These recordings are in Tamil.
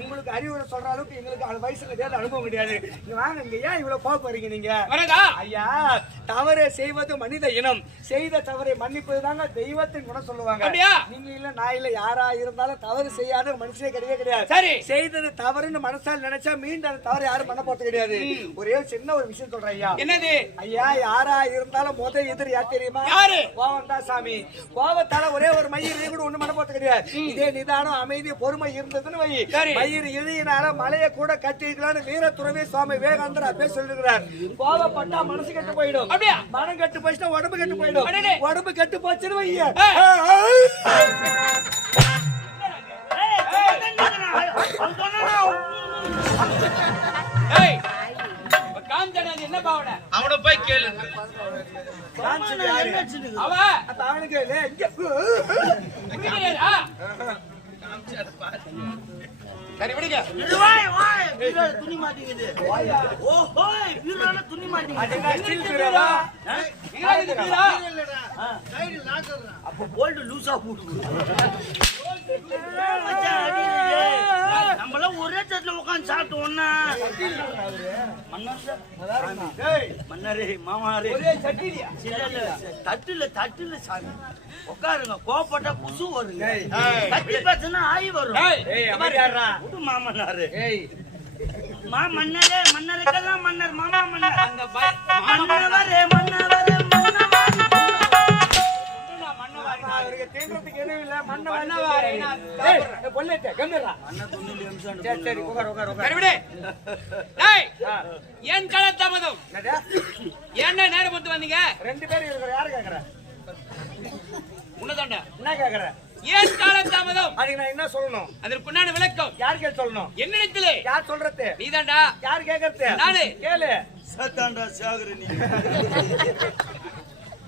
உங்களுக்கு அறிவுரை சொல்ற அளவுக்கு எங்களுக்கு வயசுல தேர்தல் அனுபவம் கிடையாது இங்க வாங்க இங்க ஏன் இவ்வளவு கோவம் போறீங்க நீங்க வரதா ஐயா தவறை செய்வது மனித இனம் செய்த தவறை மன்னிப்பது தாங்க தெய்வத்தின் குணம் சொல்லுவாங்க? நீங்க இல்ல நான் இல்ல யாரா இருந்தாலும் தவறு செய்யாத மனுஷனே கிடையவே கிடையாது சரி. செய்தது தவறுன்னு மனசால் நினைச்சா மீண்டும் அந்த தவறு யாரும் பண்ண போறது கிடையாது ஒரே சின்ன ஒரு விஷயம் சொல்றேன் ஐயா என்னது ஐயா யாரா இருந்தாலும் முத எதிரி யார் தெரியுமா யாரு? கோவம் தான் சாமி கோவத்தால ஒரே ஒரு மயிர் கூட ஒண்ணு பண்ண போறது கிடையாது இதே நிதானம் அமைதி பொறுமை இருந்ததுன்னு வை. மயிர் இழியினால மலையை கூட கட்டிக்கலாம்னு வீரத்துறவே சுவாமி விவேகானந்தர் அப்பே சொல்லுகிறார் கோவப்பட்டா மனசு கெட்டு போயிடும் அப்படியா? மனம் கெட்டு போச்சுன்னா உடம்பு கெட்டு போயிடும். உடம்பு கெட்டு போச்சுன்னு வைய என்ன அவனை போய் கேளு? அவ அவனுக்கு சரி விடுங்க. துணி மாட்டிக்குது. ஓஹோ, பீரோல துணி அப்ப போல்ட் லூசா போட்டு மச்சான், அடிக்குது. நம்மளாம் ஒரே தட்டுல ஒண்ணா. மன்னர் மன்னரே மாமாரே தட்டுல தட்டுல சாமி. உட்காருங்க கோவப்பட்டா குசு வருங்க. தட்டி பேசுனா ஆய் வரும். விடு மாமன்னாரு மன்னரே மன்னருக்கெல்லாம் மன்னர் மாமா மன்னர். மன்னவரே மன்னவரே மன்னவரே தீண்டுறதுக்கு எதுவும் இல்ல, மண்ணை மன்னவாரி வாரி. நான் ஏய், ஏய், பொல்லேட்டு. சரி, சரி, உட்காரு, உட்காரு, உட்காரு. டேய் என்னது? என்ன நேரம் வந்து வந்தீங்க? ரெண்டு பேரும் இருக்கிற யாரு கேக்குற? உன்னதாண்ட என்ன கேக்குற? ஏன் காலதாமதம் அதுக்கு நான் என்ன சொல்லணும்? அதற்குண்டான விளக்கம். யாருக்கு சொல்லணும்? என்னிடத்திலே யார் சொல்றது? நீதாண்டா? யார் கேக்குறது? நானு. கேளு. சத்தாண்டா சாகுற நீ.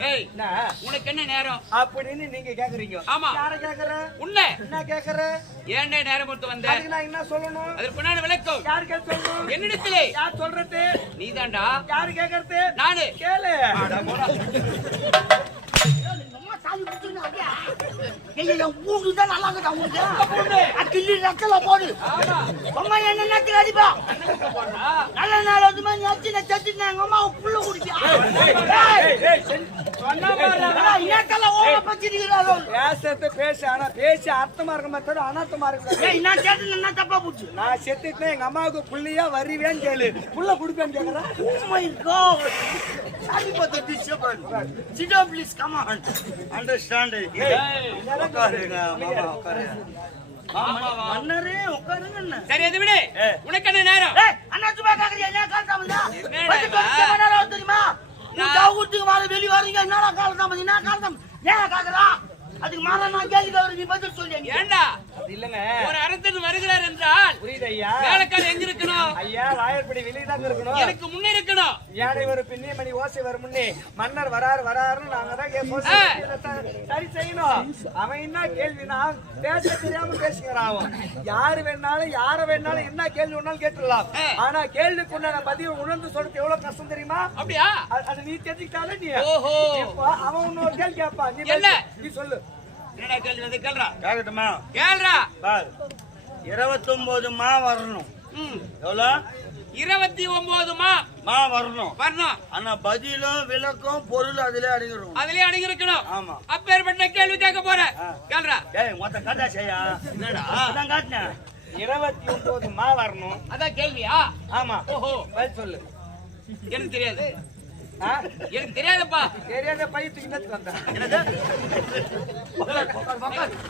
டேய் என்ன? உனக்கு என்ன நேரம்? அப்படின்னு நீங்க கேக்குறீங்க. ஆமா. யார கேக்குற? உன்னை. என்ன கேக்குற? ஏன் நேரம் வந்து வந்த? அதுக்கு நான் என்ன சொல்லணும்? அதற்குண்டான விளக்கம். யாருக்கு சொல்லணும்? என்னிடத்திலே. யார் சொல்றது? நீதாண்டா யாரு கேக்குறது? நானு. கேளு. ரக்கல போடு. என்ன அடிப்பா? நல்ல நாள் சச்சு எங்க அம்மா புள்ள குடிச்சா ஏய், ஏய், செஞ்சு- சொன்னா பாரு. இன்னக்கல ஓட பச்சிருக்கிறாரோ பேசுறது பேசு ஆனா பேசி அர்த்தமா இருக்க மாட்டோட அனர்த்தமா இருக்க நான் கேட்டு என்ன தப்பா போச்சு நான் செத்துட்டு எங்க அம்மாவுக்கு புள்ளியா வருவேன்னு கேளு புள்ள குடுப்பேன்னு கேக்குறேன்! Sorry for the disturbance. Sit down, please. Come on. Understand it. உட்காருங்க, மாமா, உட்காருங்க. மாமா, மன்னரே, உட்காருங்க அண்ணா. சரி அது விடு உனக்கு என்ன நேரம் அண்ணா சும்மா கேக்குறியா? என்ன நேரம் தெரியுமா? நீ தாவூத்துக்கு வெளி வரீங்க. என்னடா காலதாமதம், என்ன காலதாமதம்? ஏன் காக்குறா அதுக்கு மாற நான் கேள்வி நீ பதில் சொல்லி எனக்கு. ஏண்டா? இல்லங்க. ஒரு அரசன் வருகிறார் என்றால் புரியுது ஐயா வேலைக்காரன் எங்க இருக்கணும் ஐயா வாயற்படி வெளியதாங்க இருக்கணும் எனக்கு முன்னே இருக்கணும். யானை ஒரு பின்னே மணி ஓசை வரும் முன்னே. மன்னர் வராரு வராருன்னு நாங்க தான். சரி செய்யணும். அவன் என்ன கேள்வினா பேச தெரியாம பேசுகிறான் யாரு வேணாலும் யார வேணாலும் என்ன கேள்வி வேணாலும் கேட்டுடலாம். ஆனா கேள்விக்கு உண்டான பதிவு உணர்ந்து சொல்றது எவ்வளவு கஷ்டம் தெரியுமா? அப்படியா? அது நீ தெரிஞ்சுக்கிட்டாலே நீ. அவன் இன்னொரு கேள்வி கேட்பான். நீ சொல்லு. என்னடா கேள்வி வந்து கேள்றா. கேக்கட்டுமா? கேள்றா. பாரு. இருபத்தொன்பது மா வரணும். ம். எவ்வளோ? இருபத்தி ஒன்பது மா. மா வரணும். வரணும். ஆனா பதிலும் விளக்கம் பொருள் அதுல அடங்கிடும் அதுலயே அடங்கி இருக்கணும் ஆமா. அப்பேற்பட்ட கேள்வி கேட்க போறேன். கேள்றா. ஏய் மொத்த கதா செய்யா. என்னடா? அதான் காட்டினேன். இருபத்தி ஒன்பது மா வரணும். அதான் கேள்வியா? ஆமா. ஓஹோ. பதில் சொல்லு. எனக்கு தெரியாது? எனக்கு தெரியாதுப்பா. தெரியாத பையன் தூக்கி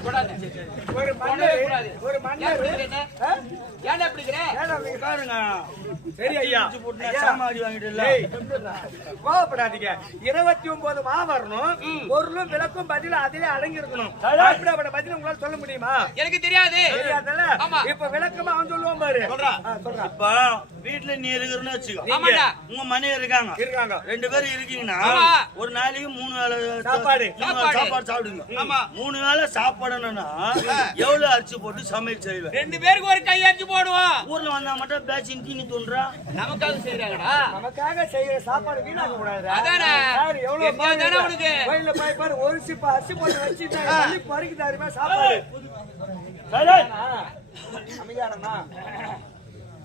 கூடாது. ஒரு மன்னர். ஒரு? ஏன்டா இப்படி இருக்கிற? பாருங்க சரி ஐயா. சாமாடி வாங்கிட்டு கோவப்படாதீங்க. இருபத்தி ஒன்பது மா வரணும். பொருளும் விளக்கும் பதில் அதிலே அடங்கி இருக்கணும் அப்படிப்பட்ட பதில் உங்களால சொல்ல முடியுமா? எனக்கு தெரியாது. தெரியாதுல்ல. இப்ப விளக்கமா அவன் சொல்லுவான் பாரு. சொல்றா. இப்ப வீட்டுல நீ இருக்கிறன்னு வச்சுக்கோ. ஆமாடா உங்க மனைவி இருக்காங்க. இருக்காங்க. ரெண்டு பேரும் இருக்கீங்கன்னா. ஒரு நாளைக்கு மூணு வேளை சாப்பாடு. சாப்பாடு. சாப்பாடு சாப்பிடுங்க ஆமா. மூணு வேளை சாப்பிடணும்னா எவ்வளவு அரிசி போட்டு சமையல் செய்வேன் ரெண்டு பேருக்கு ஒரு கையடிச்சு போடுவோம் ஊர்ல வந்தா மட்டும் பேச்சின் தீனி தோன்றா நமக்காக செய்யறாங்கடா நமக்காக செய்யற சாப்பாடு வீணாக்க கூடாது அதானே. எவ்வளவு உனக்கு? போய் பாரு ஒரு சிப்ப அரிசி போட்டு வச்சுட்டாங்க பறிக்குதாருமா சாப்பாடு அமைதியாடனா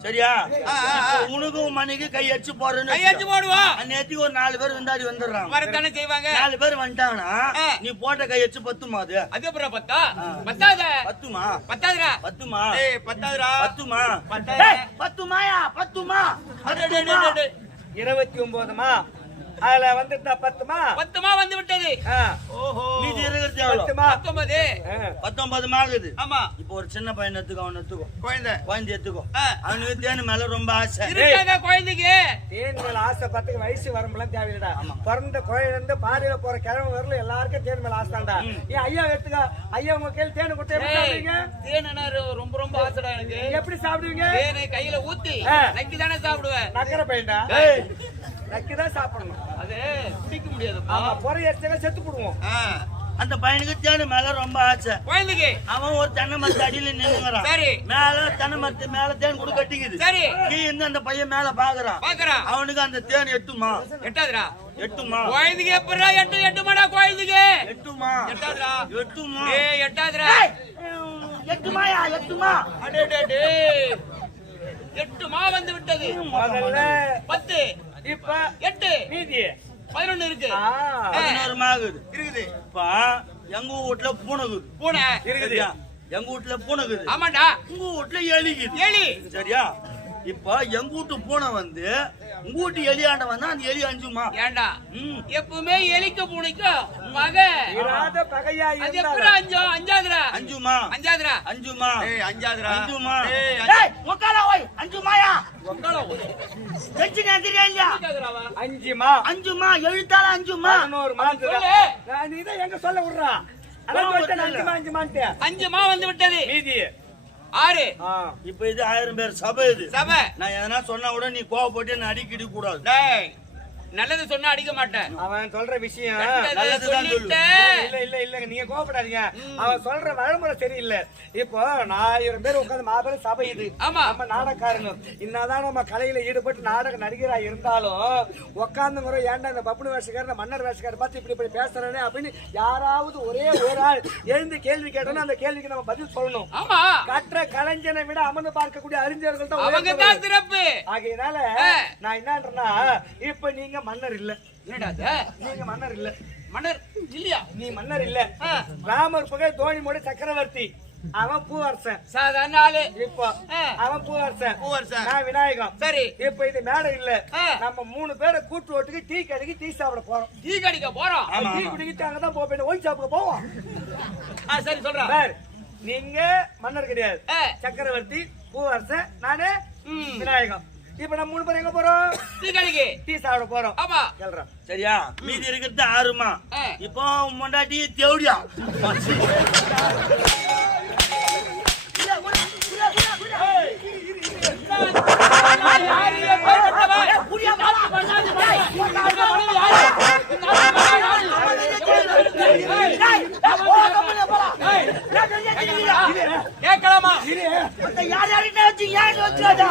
சரியா? இப்போ உனக்கும் மனைக்கு கை அடிச்சு போறேன்னு கையடிச்சு போடுவோம் நேற்றுக்கு ஒரு நாலு பேர் விந்தாடி வந்துடுறாங்க வரத்தானே செய்வாங்க? நாலு பேர் வந்துட்டாங்கன்னா. நீ போட்ட கை அடிச்சு பத்துமா அது? அது அப்புறம் பத்தா? பத்தாத? பத்துமா? பத்தாதுடா? பத்துமா? ஏய் பத்தாதுடா? பத்துமா? பத்தாது. பத்துமாயா? பத்துமா. இருபத்தி ஒன்பதுமா அதுல வந்துட்டா பத்துமா? பத்துமா வந்து விட்டது மீதி இருக்கிறது எவ்வளவு பத்தொன்பது. பத்தொன்பது மாகுது ஆமா. இப்போ ஒரு சின்ன பையன் எடுத்துக்கோ அவன் எடுத்துக்கோ. குழந்தை. குழந்தை எடுத்துக்கோ. அவனுக்கு தேனு மேல ரொம்ப ஆசை. இருக்காத குழந்தைக்கு. தேன் மேல ஆசைப்பட்டு வயசு வரம்பெல்லாம் தேவையில்லடா. பிறந்த குழந்தை பாதையில போற கிழமை வரல எல்லாருக்கும் தேன் மேல ஆசைதான்டா ஏன் ஐயா எடுத்துக்க. ஐயா உங்க கையில் தேன் கொடுத்து எப்படி சாப்பிடுவீங்க? ரொம்ப ரொம்ப ஆசைடா எனக்கு. எப்படி சாப்பிடுவீங்க? தேனை கையில ஊத்தி. நக்கி தானே சாப்பிடுவேன். நக்கர பையன்டா. நக்கிதான் சாப்பிடணும். அது குடிக்க செத்து போடுவோம். அந்த பையனுக்கு தேனு மேல ரொம்ப ஆசை. குழந்தைக்கு. அவன் ஒரு தென்னை மரத்து அடியில நின்னுங்கிறான். சரி. மேல தென்னை மரத்து மேல தேன் கூட கட்டிக்குது. சரி. கீ இருந்து அந்த பையன் மேல பாக்குறான். பாக்குறான். அவனுக்கு அந்த தேன் எட்டுமா? எட்டாதுடா. எட்டுமா? குழந்தைக்கு எப்படா எட்டு எட்டுமாடா குழந்தைக்கு? எட்டுமா? எட்டாதுடா. எட்டுமா? ஏய் எட்டாதுடா. எட்டுமாயா எட்டுமா? அடே டே டேய். எட்டு மா வந்து விட்டது. முதல்ல பத்து. இப்ப எட்டு. மீதி. பதினொன்னு இருக்கு. பதினோரு மாகுது இருக்குது. இப்ப எங்க வீட்டுல பூனைக்குது பூனை. சரியா? எங்க வீட்டுல பூனைக்குது ஆமாண்டா. உங்க வீட்டுல எலிக்குது எலி. சரியா? இப்ப எங்க வீட்டு பூனை வந்து உங்க வீட்டு எலியாண்ட வந்தா அந்த எலி அஞ்சுமா? ஏண்டா. எப்பவுமே எலிக்க பூனைக்கும் பகை. அது எப்படா அஞ்சோ அஞ்சாதுடா அஞ்சுமா? அஞ்சாதுடா அஞ்சுமா? ஏய் அஞ்சாதுடா அஞ்சுமா? ஏய் உக்கால ஓய் அஞ்சுமாயா? இல்லையா? அஞ்சுமா? அஞ்சுமா? எழுத்தால அஞ்சுமா? பதினோரு மாசம். நீ தான் எங்க சொல்ல விடுறா? அஞ்சுமா வந்து விட்டது. மீதி. ஆறு. இப்ப இது ஆயிரம் பேர். சபை இது. சபை. நான் எதனா சொன்னா கூட நீ கோவப்பட்டு என்ன அடிக்கடி கூடாது. நல்லது சொன்னா அடிக்க மாட்டேன். அவன் சொல்ற விஷயம். இல்ல இல்ல இல்லங்க நீங்க கோவப்படாதீங்க. அவன் சொல்ற வழிமுறை சரியில்லை. இப்போ ஆயிரம் பேர் உட்கார்ந்து மாபெரும் சபை இது. ஆமா. நம்ம நாடகக்காரங்க என்னதான் நம்ம கலையில ஈடுபட்டு நாடக நடிகரா இருந்தாலும் உட்கார்ந்துங்கிற ஏன்டா இந்த பப்புனு வேஷக்காரர் இந்த மன்னர் வேஷக்காரர் பார்த்து இப்படி இப்படி பேசுறானே அப்படின்னு யாராவது ஒரே ஒரு ஆள் எழுந்து கேள்வி கேட்டோம்னா அந்த கேள்விக்கு நம்ம பதில் சொல்லணும். ஆமா. கற்ற கலைஞனை விட அமர்ந்து பார்க்கக்கூடிய அறிஞர்கள் தான் சிறப்பு. ஆகையினால. நான் என்னன்றேன்னா இப்ப நீங்க மன்னர் இல்ல. என்னடா? நீங்க மன்னர் இல்ல. மன்னர் இல்லையா? நீ மன்னர் இல்ல. ராமர் புகழ் தோணி மோடி சக்கரவர்த்தி. அவன் பூவரசன். சாதாரண ஆளு. இப்போ. அவன் பூவரசன். பூவரசன். நான் விநாயகம். சரி. இப்ப இது மேடை இல்ல. நம்ம மூணு பேரை கூட்டு ஓட்டுக்கு டீ கடைக்கு டீ சாப்பிட போறோம். டீ கடிக்க போறோம்? டீ. குடிக்கிட்டு அங்கதான் போய் ஒயின் சாப்பிட போவோம். சரி சொல்றேன் சார் நீங்க மன்னர் கிடையாது. சக்கரவர்த்தி பூவரசன் நானு. விநாயகம். இப்ப நம்ம மூணு பேர் எங்க போறோம்? டீ கடிக்கு டீ சாப்பிட போறோம். ஆமா. கேள்றோம் சரியா? மீதி இருக்கிறது ஆறுமா. இப்போ மொண்டாட்டி தேவடியா? யாரு ஏற்பட்டவன்? கேட்கலாமா யார் யாருன்னு வச்சு ஏன் வச்சுக்காதா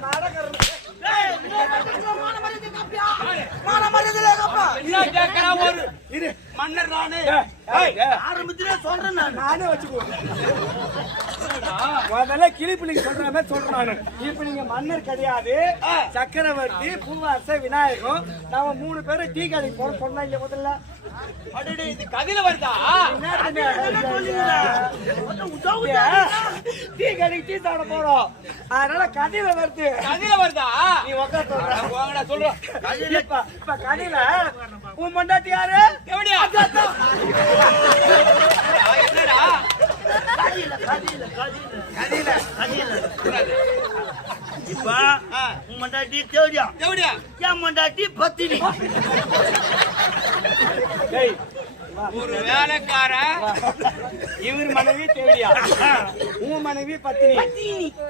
நாடகம் மன்னர் நானு. ஆரம்பத்திலே சொல்றேன் நான். நானே வச்சுக்குவேன். முதல்ல கிளிப்பிள்ளைக்கு சொல்ற மாதிரி சொல்றேன் நானு. இப்ப நீங்க மன்னர் கிடையாது. சக்கரவர்த்தி பூவாச விநாயகம் நாம மூணு பேரும் டீ கடைக்கு போறோம் சொன்னா இல்ல முதல்ல? இது கதையில வருதா? டீ கடைக்கு டீ சாப்பிட போறோம். அதனால கதையில வருது. கதையில வருதா? நீ உட்காந்து சொல்றோம். இப்ப கதையில உன் மண்டாட்டி யாரு? எப்படியா என்னடா கதியில கதியில கதியில கதியில கூடாது. இப்ப. உன் மண்டாட்டி தேவடியா? எப்படியா என் மண்டாட்டி பத்தினி. ஒரு வேலைக்காரன் இவர் மனைவி தேவடியா? உன் மனைவி பத்தினி.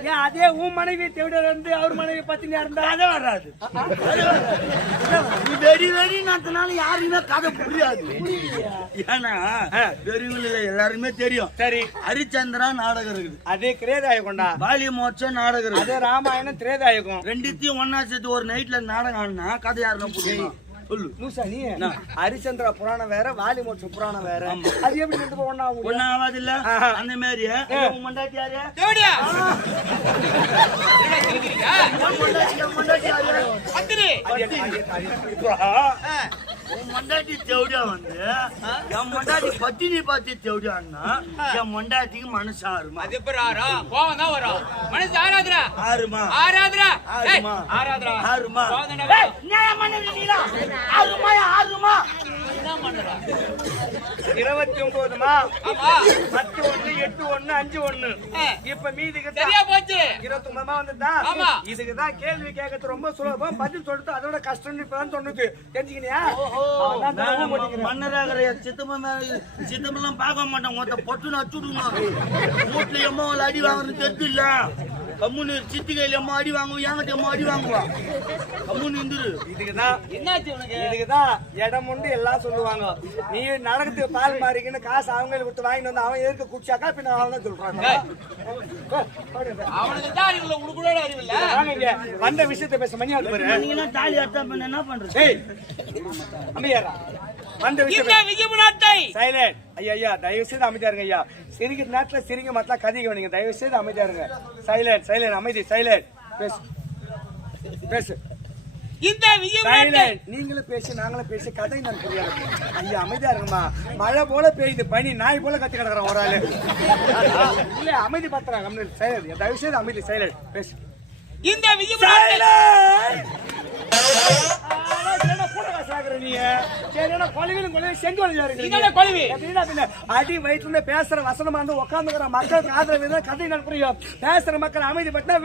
ஏன் அதே உன் மனைவி தேவடியா இருந்து அவர் மனைவி பத்தினியா இருந்தா? கதை வராது. வெறி வெறி நாத்தினால யாருக்குமே கதை புரியாது. ஏன்னா வெறிவில் எல்லாருமே தெரியும். சரி. ஹரிச்சந்திரா நாடகம் இருக்குது. அதே கிரேதாயகம்டா பாலி மோட்சம் நாடகம் இருக்குது. அதே ராமாயணம் திரேதாயகம். ரெண்டுத்தையும் ஒன்னா சேர்த்து ஒரு நைட்ல நாடகம் ஆடினா கதை யாருன்னா புரியுமா? சொல்லு. லூசா நீ? ஹரிச்சந்திரா புராணம் வேற வாலி மோட்சம் புராணம் வேற. அது எப்படி ரெண்டு ஒண்ணா ஆகும்? ஒன்னும் ஆகாது இல்ல. அந்த மாதிரி. உன் மண்டாட்டி யாரு? மண்டாட்டி தேவடியா வந்து? என் மண்டாட்டி பத்தினி பார்த்து தேவடியான்னா என் மண்டாட்டிக்கு மனசு ஆறுமா? அது எப்படி ஆறா? கோவம் தான் வரும். மனசு ஆறுமா. ஆராதுரா ஆறுமா? என்ன பண்ணுறா இருபத்தி ஒன்பதுமா ஆமா. பத்து ஒண்ணு எட்டு ஒண்ணு அஞ்சு ஒண்ணு. இப்ப மீதிக்கு சரியா போச்சு. இருபத்தி ஒன்பதுமா வந்துதா ஆமா. இதுக்குதான் கேள்வி கேட்கறது ரொம்ப சுலபம். பதில் சொல்றது அதோட கஷ்டம் இப்பதான் சொன்னது. தெரிஞ்சுக்கினியா. மன்னராகிற சித்தம் சித்தமெல்லாம் பார்க்க மாட்டேன். மொத்த பொட்டுன்னு அச்சுடுங்க வீட்டுல எம்மா அடி வாங்குறது தெரிஞ்சு கம்முன்னு சித்தி கையில அம்மா அடி வாங்குவோம் என்கிட்ட அம்மா அடி வாங்குவா? கம்முன்னு இருந்துரு. இதுக்குதான் என்னாச்சு உனக்கு? இதுக்குதான் இடம் உண்டு எல்லாம் சொல்லுவாங்க. நீ நடக்கிறதுக்கு பால் மாறிக்கின்னு காசு அவங்க கொடுத்து வாங்கிட்டு வந்து அவன் எதுக்கு குடிச்சாக்கா பின்ன அவன் தான் சொல்றாங்க. அவனுக்கு தான் அறிவில்ல உனக்கு கூட அறிவில்ல. வந்த விஷயத்தை பேச மணி ஆகுது பாரு. நீங்கன்னா தாலி அர்த்தம் பண்ண என்ன பண்றது? ஏய் அமைதியாரா வந்த விஷயம் விஜயபு நாட்டை சைலண்ட் ஐயா ஐயா தயவு செய்து அமைதியா இருங்க ஐயா. சிரிக்கிற நேரத்துல சிரிங்க மத்தல கதிக்க வேணுங்க தயவு செய்து அமைதியா இருங்க. சைலண்ட் சைலண்ட் அமைதி சைலண்ட் பேசு. பேசு. இந்த சைலண்ட் நீங்களும் பேசி நாங்களும் பேசி. கதை நான் புரியாது ஐயா அமைதியா இருங்கம்மா. மழை போல பெய்யுது. பனி நாய் போல கத்தி கிடக்குறான் ஒரு ஆளு. இல்ல அமைதி பத்துறாங்க சைலண்ட் தயவு செய்து அமைதி சைலண்ட் பேசு. இந்த கொழுவி. அடி வயிற்றுல பேசுற வசனமா இருந்து உட்காந்துக்கிற மக்களுக்கு ஆதரவு தான் கதை புரியும்? பேசுற மக்கள் அமைதிப்பட்டா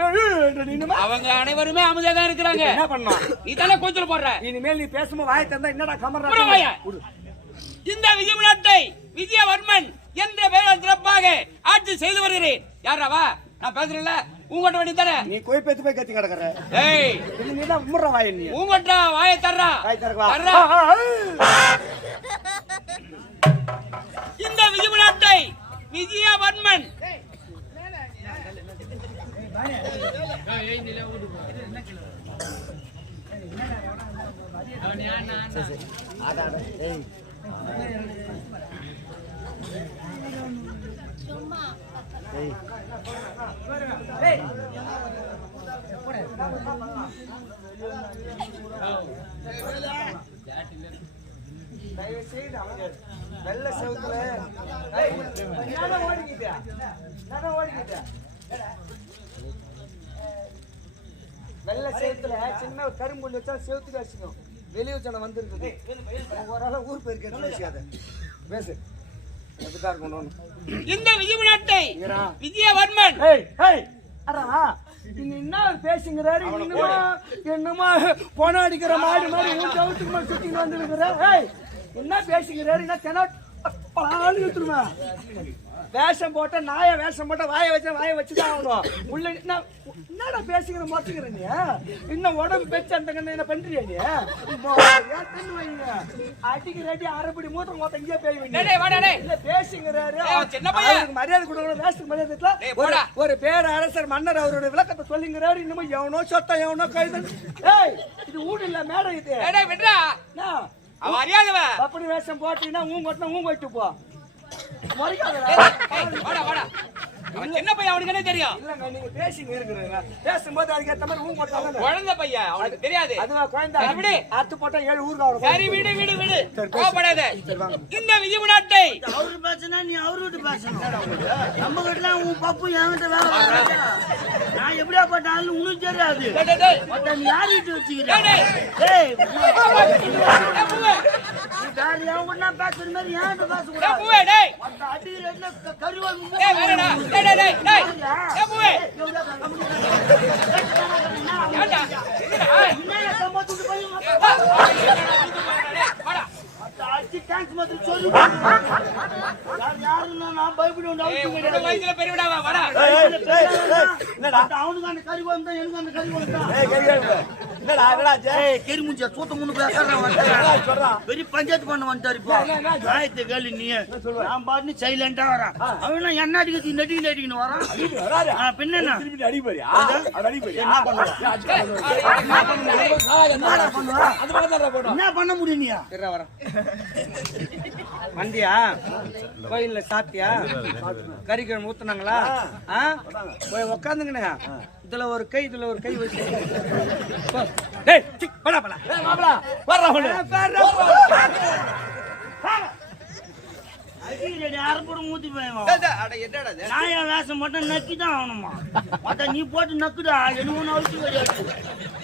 நீனுமா அவங்க அனைவருமே அமைதியா தான் இருக்கிறாங்க. என்ன பண்ணோம்? நீ தானே கூச்சல் போடுற? இனிமேல் நீ பேசும்போது வாய் தந்தா என்னடா வாயா. இந்த விஜயபு நாட்டை விஜயவர்மன் என்ற பெயரால் சிறப்பாக ஆட்சி செய்து வருகிறேன். யாராவா நான் பேசுறேன்ல. உங்கள்கிட்ட வேண்டி தானே? நீ கோய் பேத்து போய் கத்தி கிடக்குற. ஏய். நீ தான் உம்முற வாய் நீ. உங்கள்கிட்ட வாயை தர்றா. வாய்? தர்றா. இந்த விஜயபு நாட்டை விஜயவர்மன் தயவு செய்து அமைதியா இரு. வெள்ளை செவுத்துல ஓடிக்கிட்டேன். ஓடிக்கிட்டேன். வெள்ளை செவுத்துல சின்ன ஒரு கரும்புள்ளி வச்சா செவுத்துக்கு வச்சுக்கணும் வெளிய ஜனம் வந்திருக்குது ஆளா ஊர் பேருக்கு பேசாத பேசு எப்படிதான் இருக்கணும். இந்த விஜயபு நாட்டை இங்கடா. விஜயவர்மன் என்ன பேசுங்கிறாரு என்னமா என்னமா போன அடிக்கிற மாடு மாதிரி உன் சவுத்துக்கு மேல சுத்திட்டு வந்துருக்கிற என்ன பேசுங்கிறாரு என்ன தென பால் விட்டுருமா வேஷம் போட்ட நாய வேஷம் போட்ட வாய வச்ச வாய வச்சுதான் ஆகணும். உள்ள என்ன என்னடா பேசுகிற மொச்சுக்கிற நீ? இன்னும் உடம்பு பெச்சு அந்த கண்ணு என்ன பண்றியா நீ? அடிக்கிற அடி அரைப்படி மூத்த மொத்தம் இங்கே பேய் பேசுங்கிறாரு மரியாதை கொடுக்கணும் வேஷத்துக்கு மரியாதை ஒரு பேர அரசர் மன்னர் அவரோட விளக்கத்தை சொல்லுங்கிறாரு. இன்னமும் எவனோ சொத்தம் எவனோ கைது. ஏய் இது ஊடு இல்ல மேடை இது. டேய், டேய், அவ அறியாதவ. வேஷம் போட்டீங்கன்னா ஊன் கொட்டினா ஊன் போயிட்டு போ. சின்ன பையன் அவனுக்கு என்ன தெரியும் இல்லங்க நீங்க பேசிங்க இருக்கிறீங்க பேசும்போது அதுக்கு ஏத்த மாதிரி ஊன் போட்டாங்க குழந்தை பையன் அவனுக்கு தெரியாது அதுவா குழந்தை சரி, விடு. அத்து போட்டா ஏழு ஊருக்கு வரும் சரி விடு விடு விடு கோபப்படாத இந்த விஜய் நாட்டை அவரு பேசுனா நீ அவரு விட்டு பேசணும் நம்ம கிட்ட உன் பப்பு என்கிட்ட வேலை வாங்குறாங்க. நான் எப்படியா பட்ட உனக்கு தெரியாது நீ யார் வீட்டு வச்சுக்கிற வேற கூட பேசுற மாதிரி பேசக்கூடாது பூவே, டேய். வேறடா. டேய், டேய், டேய், டேய். பூவே. என்னடா? போய் வாடா. சொல்லு யார் யாருன்னா நான் பயப்படுவேன் அவனுக்கு அந்த கருவாள் தான் எனக்கு அந்த கருவாள் தான் என்னடா? ஏய், சூத்த முன்னு வந்துட்டாரு. சொல்றான். பெரிய பஞ்சாயத்து பண்ண வந்துட்டாரு இப்போ. நியாயத்தை கேளு நீ. நான் silent ஆ வரேன். அவன் என்ன அடிக்கிறது, அடிக்கல அடிக்கணும் வரான். பின்ன என்ன? பண்ண முடியும் நீ? இருடா, வரேன். வந்தியா கோயில்ல சாப்பிட்டியா கறிக்கிழமை ஊத்துனாங்களா? போய் உக்காந்துங்கண்ணே இதுல ஒரு கை இதுல ஒரு கை வச்சு. டேய், போடா, போடா. ஆகணுமா? மத்த நீ போட்டு நக்குடா என்ன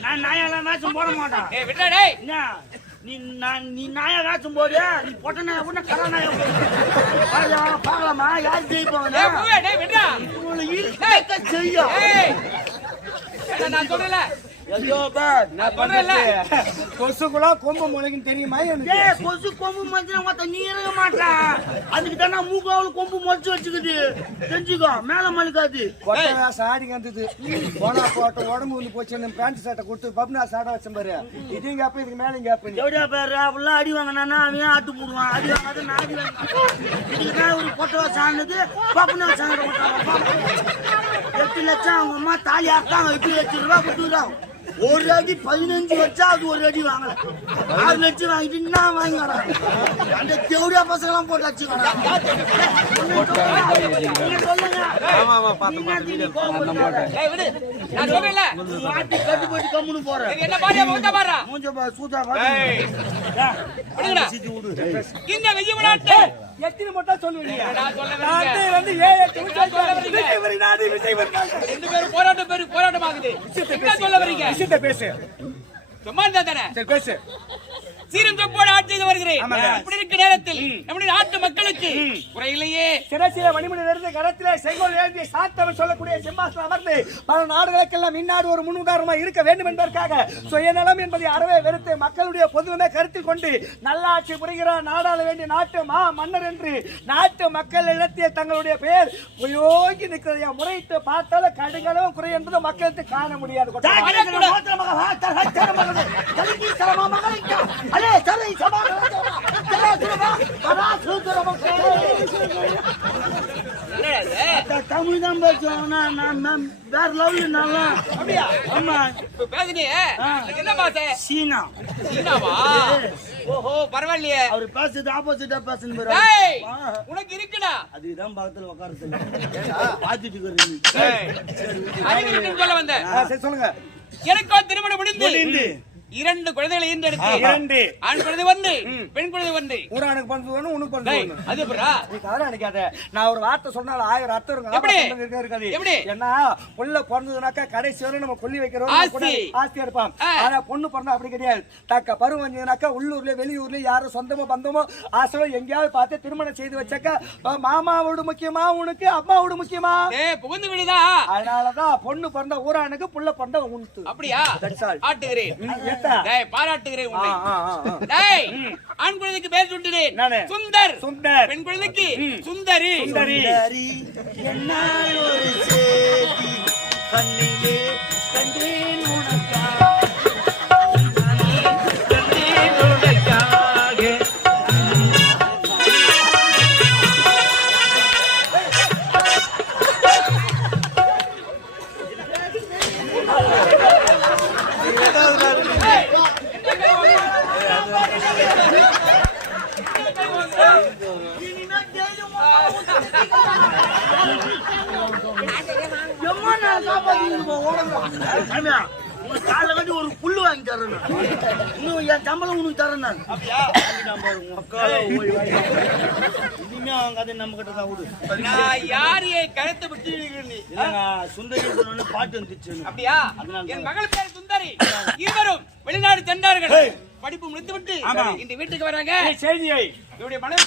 நான் நாயால வேஷம் போட மாட்டேன். நீ நான் நீ நாயா வேஷம் போடு நீ பொட்ட நாயா கூட கர நாயா பார்க்கலாமா? யார் ஜெயிப்பாங்க செய்யும். நான் சொல்றேன்ல. கொசுக்குள்ள கொம்பு முளைக்குன்னு தெரியுமா கொசு கொம்பு மஞ்சள் மொத்த நீ இருக்க மாட்டான் அதுக்கு தானே மூக்காவில் கொம்பு முளைச்சு வச்சுக்குது. தெரிஞ்சுக்கோ மேல மழுக்காது. ஆடி வந்தது போனா போட்ட உடம்பு வந்து போச்சு பேண்ட் சட்டை கொடுத்து பப்னா சாட்டை வச்சேன் பாரு. இதையும் கேப்ப இதுக்கு மேலே கேப்ப எப்படியா பேரு அப்படிலாம் அடி வாங்கினா அவன் ஆட்டு போடுவான்? அடி வாங்காத நான் அடி வாங்க இதுக்கு தான் ஒரு பொட்டை சாணது சாணம் போட்டாங்க எட்டு லட்சம் அவங்க அம்மா தாலி அறுத்தாங்க எட்டு லட்சம் ரூபாய் கொடுத்துருக்காங்க ஒரு அடி பதினஞ்சு வச்சா அது ஒரு அடி வாங்கல. ஆறு லட்சம் வாங்கிட்டு என்ன வாங்கி வராங்க அந்த தேவடியா பசங்களாம் போட்டு. கட்டுப்பட்டு கம்முன்னு போறேன். மூஞ்ச சூதா இந்த நாட்டை எத்தனை மட்டும் சொல்லுவீங்க? போராட்டம் பேரு போராட்டமாகுது. என்ன சொல்ல வரீங்க? விஷயத்தை பேசு. சும்மா இருந்தா தானே? சரி பேசு. சீரும் சொப்போடு ஆட்சி செய்து வருகிறேன் ஆமாங்க. இப்படி இருக்க நேரத்தில் நம்முடைய நாட்டு மக்களுக்கு குறையிலேயே சிரசில மணிமணிலிருந்து கடத்திலே செங்கோல் எழுதிய சாத்தவர் சொல்லக்கூடிய சிம்மாசனம் அமர்ந்து பல நாடுகளுக்கெல்லாம் இந்நாடு ஒரு முன்னுதாரணமா இருக்க வேண்டும் என்பதற்காக சுயநலம் என்பதை அறவே வெறுத்து மக்களுடைய பொதுவுமே கருத்தில் கொண்டு நல்லாட்சி புரிகிறார் நாடாள வேண்டிய நாட்டு மா மன்னர் என்று நாட்டு மக்கள் இழத்திய தங்களுடைய பெயர் உயோகி நிற்கிறதையா முறையிட்டு பார்த்தாலும் கடுகளவும் குறை என்பது மக்களுக்கு காண முடியாது என்னடா இது? தமிழ் தான் பேசுவோம் நான் நான் நான் வேற லெவலு நல்லா அப்படியா? ஆமா. இப்ப பேசுனியே என்ன பாச சீனா. சீனாவா? ஓஹோ பரவாயில்லையே. அவர் பேசுறது ஆப்போசிட்டா பேசுன்னு டேய் உனக்கு இருக்குடா. அதுதான் பக்கத்துல உட்காரது பாத்துட்டு இருக்கிறது. சரி சொல்லுங்க. எனக்கோ திருமணம் முடிந்து. இரண்டு குழந்தைகளை இரண்டு. ஆண் குழந்தை ஒன்று பெண் குழந்தை ஒன்று ஊரானுக்கு பண்றது வேணும் உனக்கு டேய், வேணும். அது எப்படிடா? நீ தவறா நினைக்காத. நான் ஒரு வார்த்தை சொன்னால ஆயிரம் அர்த்தம் இருக்கும். எப்படி? இருக்காது. எப்படி? ஏன்னா புள்ள பிறந்ததுனாக்கா கடைசி வரை நம்ம கொல்லி வைக்கிறோம் ஆஸ்தி. கூட ஆஸ்தி எடுப்பான் ஆ. ஆனா பொண்ணு பிறந்தா அப்படி கிடையாது. தக்க பருவம் வந்ததுனாக்கா உள்ளூர்ல வெளியூர்ல யாரும் சொந்தமோ பந்தமோ ஆசையோ எங்கேயாவது பார்த்து திருமணம் செய்து வச்சாக்கா அஹ், மாமா வீடு முக்கியமா உனக்கு அம்மா வீடு முக்கியமா? ஏய் புகுந்து விடுதா அதனாலதான் பொண்ணு பிறந்த ஊரானுக்கு புள்ள பிறந்த உனக்கு அப்படியா. ஆட்டுகிறேன்? டேய் பாராட்டுகிறேன் உன்னை. டேய் ஆண் குழந்தைக்கு பேர் சுட்டுறேன். சுந்தர் சுந்தர். பெண் குழந்தைக்கு சுந்தரி சுந்தரி. சுந்தரி, என்ன ஒரு சேதி கண்ணிலே கண்டேன் சாமியா உனக்கு காலைல கட்டி ஒரு புல்லு வாங்கி தரேன். இன்னும் என் சம்பளம் உனக்கு தரேன் நான். இனிமே அவன் கதை நம்ம கிட்ட தான் விடு நான் யாரையை கழுத்து விட்டு இல்லைங்க சுந்தரி பாட்டு வந்துச்சு அப்படியா? அதனால என் மகள் பேர் சுந்தரி. இருவரும் வெளிநாடு சென்றார்கள். படிப்பு முடித்து விட்டு இந்த வீட்டுக்கு வராங்க. செய்தியை இவருடைய மனைவி